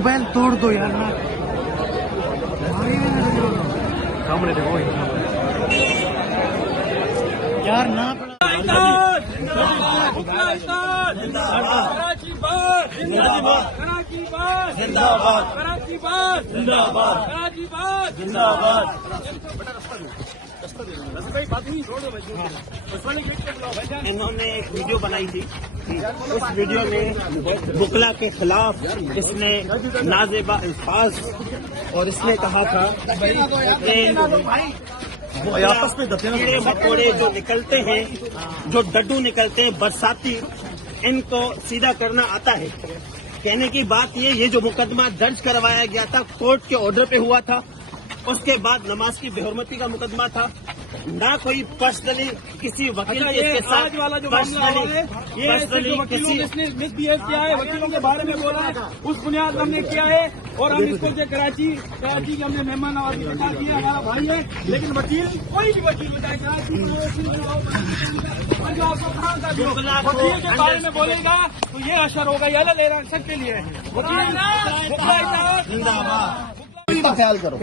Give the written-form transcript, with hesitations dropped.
Mobile तोड़ दो यार ना सामने देखो यार ना कराची बात जिंदाबाद, कराची बात जिंदाबाद, कराची बात जिंदाबाद, कराची बात जिंदाबाद। इन्होंने एक वीडियो बनाई थी। उस वीडियो में बुकला के खिलाफ इसने नाजेबा अल्फाज और इसने कहा था आपस में कीड़े मकोड़े जो निकलते हैं, जो डड्डू निकलते हैं बरसाती, इनको सीधा करना आता है। कहने की बात ये जो मुकदमा दर्ज करवाया गया था कोर्ट के ऑर्डर पे हुआ था, उसके बाद नमाज की बेहुरमती का मुकदमा था। ना कोई पर्सनली किसी वकील के साथ आज वाला जो मामला है ये ऐसे वकीलों ने मिसबिहेव किया है, वकीलों के बारे में बोला है, उस बुनियाद पर हमने किया है। और हम इसको जो कराची की हमने मेहमान नवाजी बता दी है, हमारा भाई है, लेकिन वकील कोई भी वकील बताए वकील के बारे में बोलेगा तो ये असर होगा, ये ले रहा सबके लिए वकील जिंदाबाद। ख्याल करो।